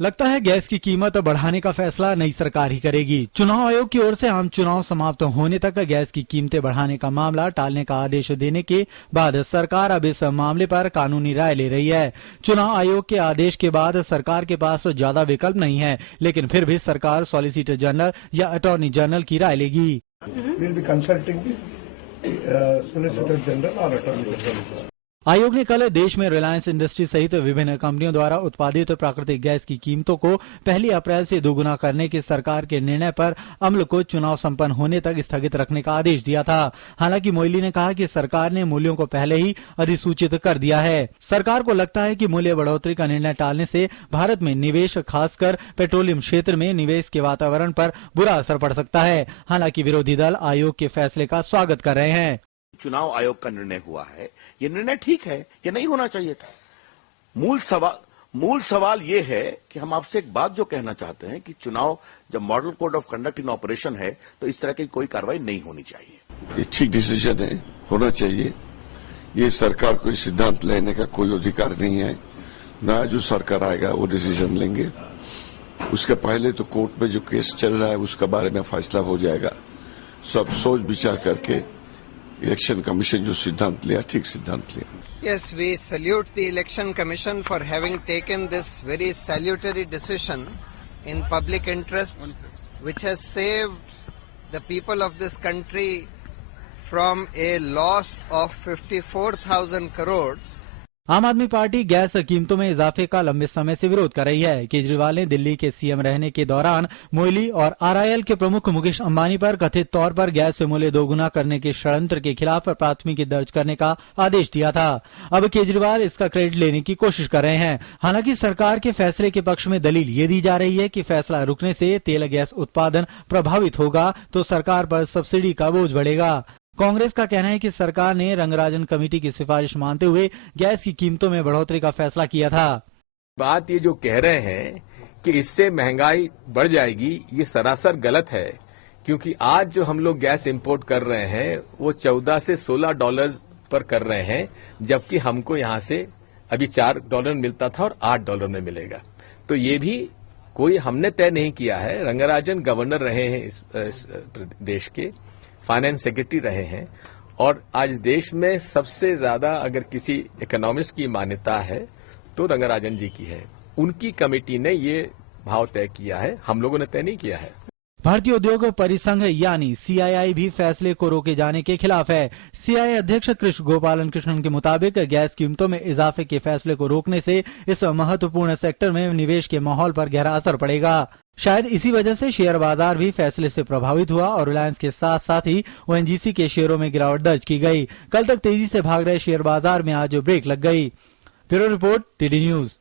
लगता है गैस की कीमत बढ़ाने का फैसला नई सरकार ही करेगी। चुनाव आयोग की ओर से आम चुनाव समाप्त होने तक गैस की कीमतें बढ़ाने का मामला टालने का आदेश देने के बाद सरकार अब इस मामले पर कानूनी राय ले रही है। चुनाव आयोग के आदेश के बाद सरकार के पास ज्यादा विकल्प नहीं है, लेकिन फिर भी सरकार सॉलिसिटर जनरल या अटॉर्नी जनरल की राय लेगी। आयोग ने कल देश में रिलायंस इंडस्ट्री सहित विभिन्न कंपनियों द्वारा उत्पादित प्राकृतिक गैस की कीमतों को 1 अप्रैल से दोगुना करने के सरकार के निर्णय पर अमल को चुनाव संपन्न होने तक स्थगित रखने का आदेश दिया था। हालांकि मोइली ने कहा कि सरकार ने मूल्यों को पहले ही अधिसूचित कर दिया है। सरकार को लगता है कि मूल्य बढ़ोतरी का निर्णय टालने से भारत में निवेश, खासकर पेट्रोलियम क्षेत्र में निवेश के वातावरण पर बुरा असर पड़ सकता है। हालांकि विरोधी दल आयोग के फैसले का स्वागत कर रहे हैं। चुनाव आयोग का निर्णय हुआ है, ये निर्णय ठीक है, ये नहीं होना चाहिए था। मूल सवाल ये है कि हम आपसे एक बात जो कहना चाहते हैं कि चुनाव जब model code of conduct in operation है तो इस तरह की कोई कार्रवाई नहीं होनी चाहिए। ये ठीक डिसीजन है, होना चाहिए। ये सरकार को सिद्धांत लेने का कोई अधिकार नहीं है। नया जो सरकार आएगा वो डिसीजन लेंगे। उसके पहले तो कोर्ट में जो केस चल रहा है उसके बारे में फैसला हो जाएगा। सब सोच विचार करके इलेक्शन कमीशन जो सिद्धांत लिया, ठीक सिद्धांत लिया। Yes, we salute the Election Commission for having taken this very salutary decision in public interest, which has saved the people of this country from a loss of 54,000 crores. आम आदमी party gas कीमतों में इजाफे का लंबे समय से विरोध कर रही है। केजरीवाल ने दिल्ली के सीएम रहने के दौरान मोइली और आरआईएल के प्रमुख मुकेश अंबानी पर कथित तौर पर गैस मूल्य दोगुना करने के षड्यंत्र के खिलाफ प्राथमिकी दर्ज करने का आदेश दिया था। अब केजरीवाल इसका क्रेडिट लेने की कोशिश कर रहे हैं। हालांकि सरकार के फैसले के पक्ष में दलील ये दी जा रही है कि फैसला रुकने से तेल गैस उत्पादन प्रभावित होगा तो सरकार पर सब्सिडी का बोझ बढ़ेगा। कांग्रेस का कहना है कि सरकार ने रंगराजन कमेटी की सिफारिश मानते हुए गैस की कीमतों में बढ़ोतरी का फैसला किया था। बात ये जो कह रहे हैं कि इससे महंगाई बढ़ जाएगी, ये सरासर गलत है। क्योंकि आज जो हम लोग गैस इंपोर्ट कर रहे हैं वो $14 से $16 पर कर रहे हैं, जबकि हमको यहाँ से अभी $4 मिलता था और $8 में मिलेगा। तो ये भी कोई हमने तय नहीं किया है। रंगराजन गवर्नर रहे हैं इस देश के, फाइनेंस सेक्रेटरी रहे हैं, और आज देश में सबसे ज्यादा अगर किसी इकोनॉमिस्ट की मान्यता है तो रंगराजन जी की है। उनकी कमेटी ने ये भाव तय किया है, हम लोगों ने तय नहीं किया है। भारतीय उद्योग परिसंघ यानी सीआईआई भी फैसले को रोके जाने के खिलाफ है। सीआईआई अध्यक्ष कृष्ण गोपालन कृष्णन के मुताबिक गैस कीमतों में इजाफे के फैसले को रोकने से इस महत्वपूर्ण सेक्टर में निवेश के माहौल पर गहरा असर पड़ेगा। शायद इसी वजह से शेयर बाजार भी फैसले से प्रभावित हुआ और रिलायंस के साथ साथ ही ओएनजीसी के शेयरों में गिरावट दर्ज की गई। कल तक तेजी से भाग रहे शेयर बाजार में आज ब्रेक लग गई। Bureau report, TD news.